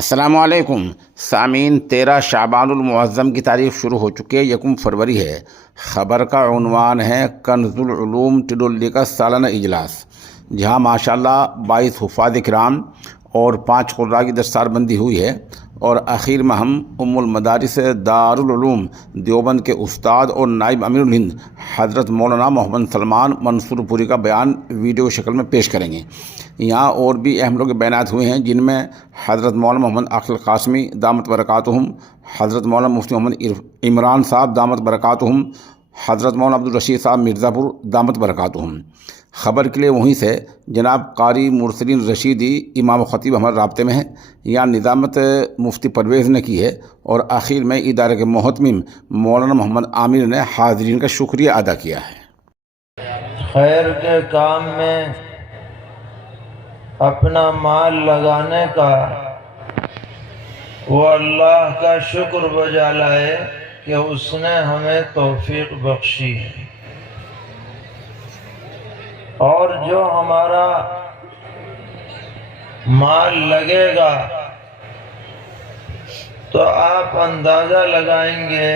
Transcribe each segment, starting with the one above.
السلام علیکم سامعین، 13 شعبان المعظم کی تاریخ شروع ہو چکی ہے، 1 فروری ہے۔ خبر کا عنوان ہے کنز العلوم ٹڈولی کا سالانہ اجلاس، جہاں ماشاءاللہ 22 حفاظ کرام اور 5 قراء کی دستار بندی ہوئی ہے، اور اخیر میں ہم ام المدارس دارالعلوم دیوبند کے استاد اور نائب امیر الہند حضرت مولانا محمد سلمان منصور پوری کا بیان ویڈیو شکل میں پیش کریں گے۔ یہاں اور بھی اہم لوگ بیانات ہوئے ہیں، جن میں حضرت مولانا محمد عاقل قاسمی دامت برکاتہم، حضرت مولانا مفتی محمد عمران صاحب دامت برکاتہم، حضرت مولانا عبدالرشید صاحب مرزا پور دامت برکاتہم۔ خبر کے لیے وہیں سے جناب قاری مرسلین رشیدی امام و خطیب ہمارے رابطے میں ہیں، یہاں نظامت مفتی پرویز نے کی ہے، اور آخر میں ادارے کے محتمم مولانا محمد عامر نے حاضرین کا شکریہ ادا کیا ہے۔ خیر کے کام میں اپنا مال لگانے کا وہ اللہ کا شکر بجا لائے کہ اس نے ہمیں توفیق بخشی ہے، اور جو ہمارا مال لگے گا تو آپ اندازہ لگائیں گے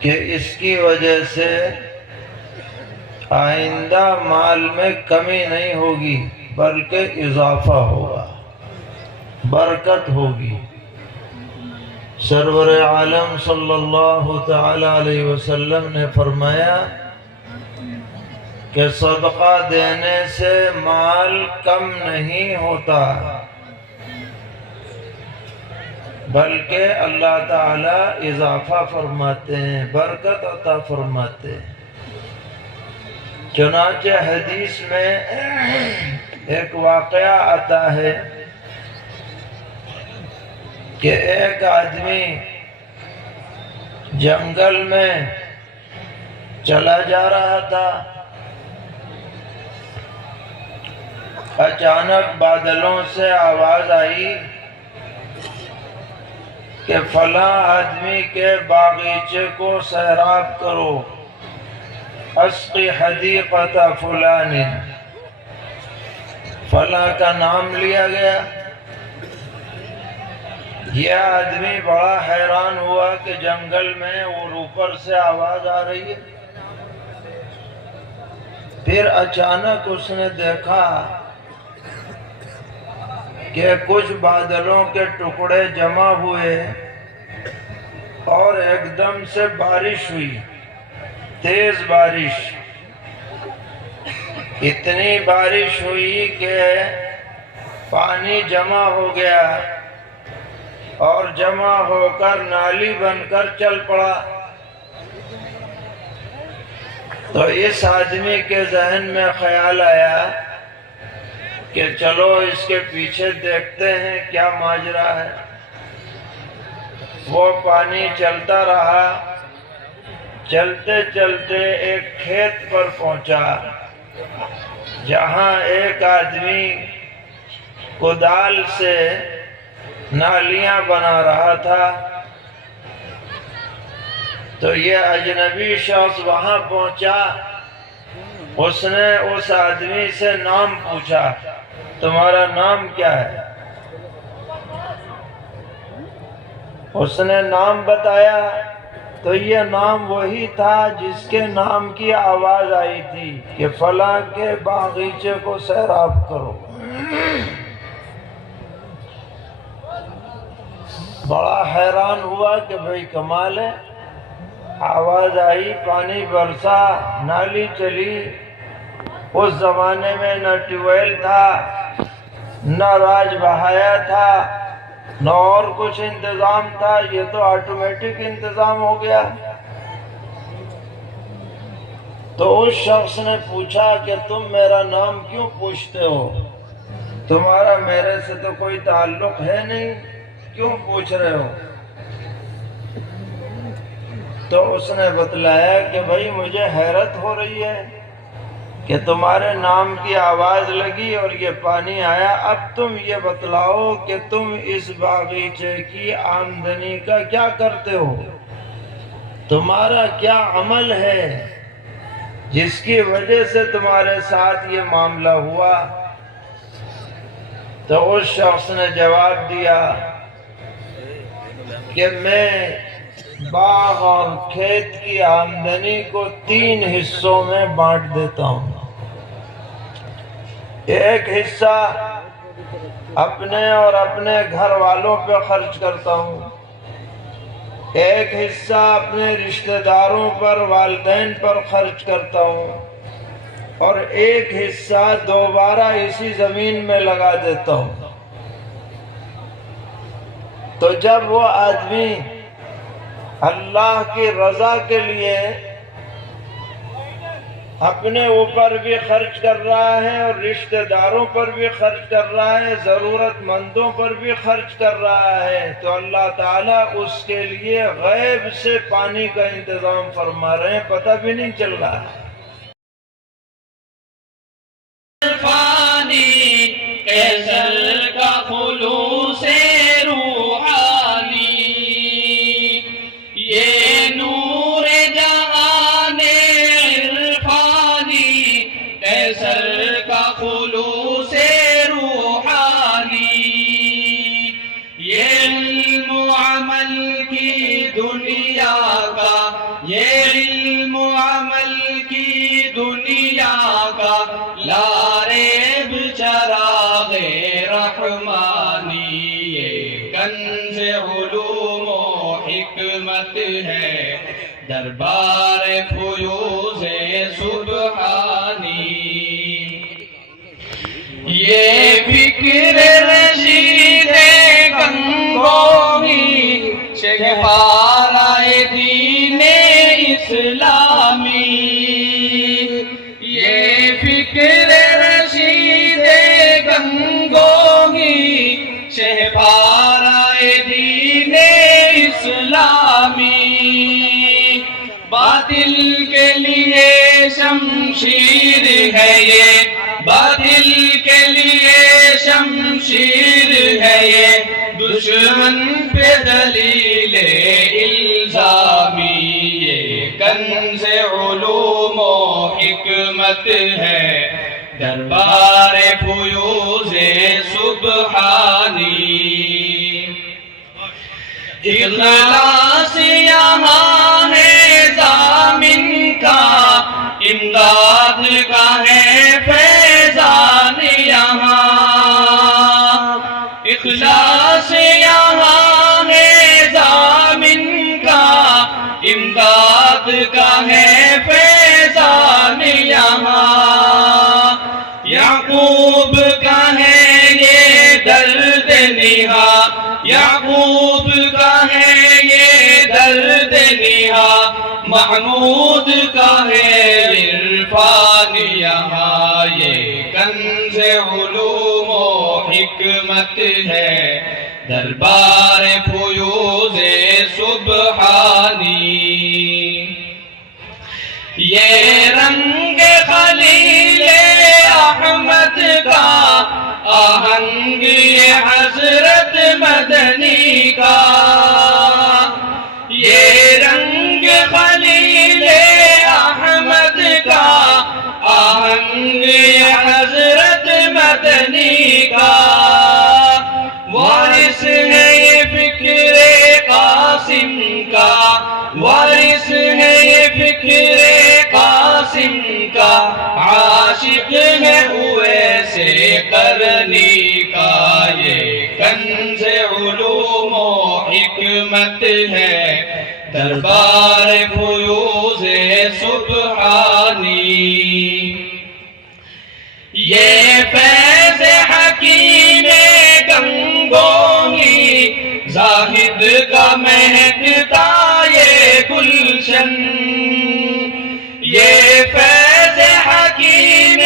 کہ اس کی وجہ سے آئندہ مال میں کمی نہیں ہوگی بلکہ اضافہ ہوگا، برکت ہوگی۔ سرور عالم صلی اللہ تعالی علیہ وسلم نے فرمایا کہ صدقہ دینے سے مال کم نہیں ہوتا، بلکہ اللہ تعالی اضافہ فرماتے ہیں، برکت عطا فرماتے ہیں۔ چنانچہ حدیث میں ایک واقعہ آتا ہے کہ ایک آدمی جنگل میں چلا جا رہا تھا، اچانک بادلوں سے آواز آئی کہ فلاں آدمی کے باغیچے کو سیراب کرو، اسقی حدیقۃ فلان، فلاں کا نام لیا گیا۔ یہ آدمی بڑا حیران ہوا کہ جنگل میں اور اوپر سے آواز آ رہی ہے۔ پھر اچانک اس نے دیکھا کہ کچھ بادلوں کے ٹکڑے جمع ہوئے اور ایک دم سے بارش ہوئی، تیز بارش، اتنی بارش ہوئی کہ پانی جمع ہو گیا اور جمع ہو کر نالی بن کر چل پڑا۔ تو اس آدمی کے ذہن میں خیال آیا کہ چلو اس کے پیچھے دیکھتے ہیں کیا ماجرا ہے۔ وہ پانی چلتا رہا، چلتے چلتے ایک کھیت پر پہنچا، جہاں ایک آدمی کدال سے نالیاں بنا رہا تھا۔ تو یہ اجنبی شخص وہاں پہنچا، اس نے اس آدمی سے نام پوچھا، تمہارا نام کیا ہے؟ اس نے نام بتایا تو یہ نام وہی تھا جس کے نام کی آواز آئی تھی کہ فلاں کے باغیچے کو سیراب کرو۔ بڑا حیران ہوا کہ بھئی کمال ہے، آواز آئی، پانی برسا، نالی چلی۔ اس زمانے میں نہ ٹیوبویل تھا، نہ راج بہایا تھا، نہ اور کچھ انتظام تھا، یہ تو آٹومیٹک انتظام ہو گیا۔ تو اس شخص نے پوچھا کہ تم میرا نام کیوں پوچھتے ہو؟ تمہارا میرے سے تو کوئی تعلق ہے نہیں، کیوں پوچھ رہے ہو؟ تو اس نے بتلایا کہ بھئی مجھے حیرت ہو رہی ہے کہ تمہارے نام کی آواز لگی اور یہ پانی آیا، اب تم یہ بتلاؤ کہ تم اس باغیچے کی آمدنی کا کیا کرتے ہو، تمہارا کیا عمل ہے جس کی وجہ سے تمہارے ساتھ یہ معاملہ ہوا۔ تو اس شخص نے جواب دیا کہ میں باغ اور کھیت کی آمدنی کو 3 حصوں میں بانٹ دیتا ہوں. ایک حصہ اپنے اور اپنے گھر والوں پہ خرچ کرتا ہوں، ایک حصہ اپنے رشتہ داروں پر، والدین پر خرچ کرتا ہوں، اور ایک حصہ دوبارہ اسی زمین میں لگا دیتا ہوں. تو جب وہ آدمی اللہ کی رضا کے لیے اپنے اوپر بھی خرچ کر رہا ہے اور رشتہ داروں پر بھی خرچ کر رہا ہے، ضرورت مندوں پر بھی خرچ کر رہا ہے، تو اللہ تعالیٰ اس کے لیے غیب سے پانی کا انتظام فرما رہے ہیں، پتہ بھی نہیں چل رہا ہے. کیسر کا خلوص روحانی، یہ نور جہان عرفانی، کیسر کا خلوص روحانی، یہ علم و عمل کی دنیا کا، یہ علم و عمل کی دنیا کا لاریب چراغ رحمانی، یہ کنز علوم و حکمت ہے، دربار فیوض سبحانی. یہ فکر رشید گنگوہی، شہپارہ دین اسلامی، یہ فکر رشید گنگوہی، شہپارہ دین اسلامی، باطل کے لیے شمشیر ہے یہ، باطل کے لیے شمشیر ہے یہ، دشمن پہ دلیل الزامی، یہ کنز علوم و حکمت ہے، دربار فیوض سبحانی. اخلاص یہاں ہے ضامن کا، امداد کا ہے فیضان یہاں، اخلاص یہاں ہے ضامن کا، امداد کا ہے فیضان یہاں، یعقوب کا ہے یہ درد نہا، یعقوب کا ہے یہ درد نہا، محمود کا ہے عرفان یہاں، یہ کنز علوم و حکمت ہے، دربار فیوض سبحانی. یہ رنگ خلیل احمد کا، آہنگ یہ حضرت مدنی کا، یہ رنگ خلیل احمد کا، آہنگ یہ حضرت مدنی کا، وارث ہے یہ فکر قاسم کا، وارث ہے یہ فکر قاسم کا، عاشق ہے اویس قرنی کا، یہ کنز علوم و حکمت ہے، دربار فیوض سبحانی. یہ فیض حکیم گنگوہی، زاہد کا مہکتا یہ گلشن، یہ فیض حکیم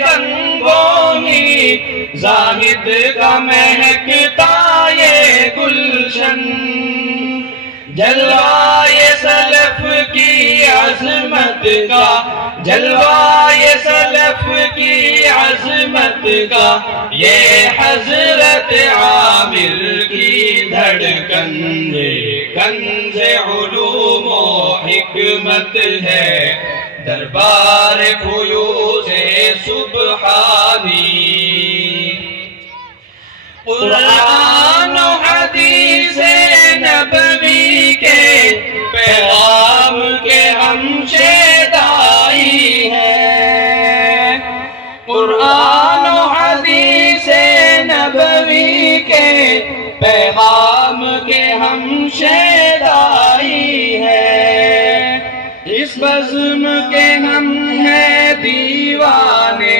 گنگوہی، زاہد کا مہکتا یہ گلشن، جلوہ سلف کی عظمت کا، جلوہ سلف کی عظمت کا، یہ حضرت عامر کی دھڑکن، یہ کنز علوم و حکمت ہے، دربار فیوض سبحانی. قرآن و حدیث نبوی کے پیغام کے ہم شیدائی ہیں، قرآن و حدیث نبوی کے پیغام کے ہم شیدائی ہیں، اس بزم کے ہم ہیں دیوانے،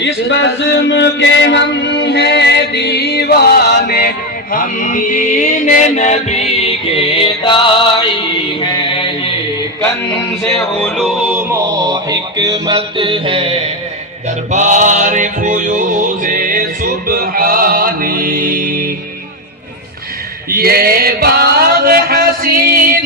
اس بزم کے ہم ہیں دیوانے، ہم دین نبی کے داعی ہیں، یہ کنز علوم و حکمت ہے، دربار فیوض سبحانی، یہ باغ حسین